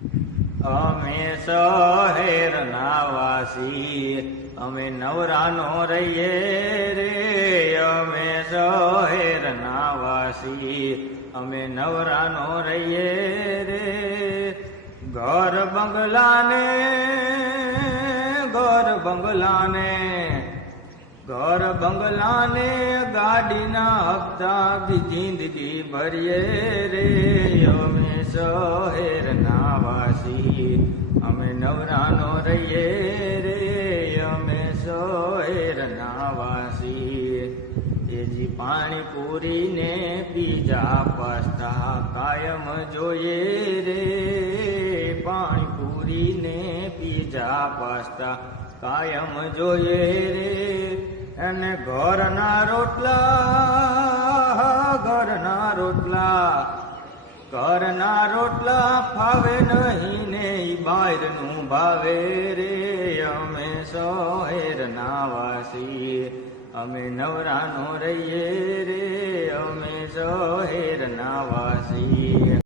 અમે શહેરના વાસી અમે નવરાનો રહીએ રે, અમે શહેરના વાસી અમે નવરાનો રહીએ રે. ઘર બંગલાને ગાડીના હપ્તા બી જિંદગી ભરીએ રે. અમે શહેરના વાસી અમે નવરાનો રહીએ રે, અમે શહેરના વાસી. તેજી પાણીપુરીને પીઝા પાસ્તા કાયમ જોઈએ રે, પાણીપુરીને પીઝા પાસ્તા કાયમ જોઈએ રે. અને ઘરના રોટલા ફાવે નહીં ને બહારનું ભાવે રે. અમે શહેરના વાસી અમે નવરાનો રહીએ રે, અમે શહેરના વાસી.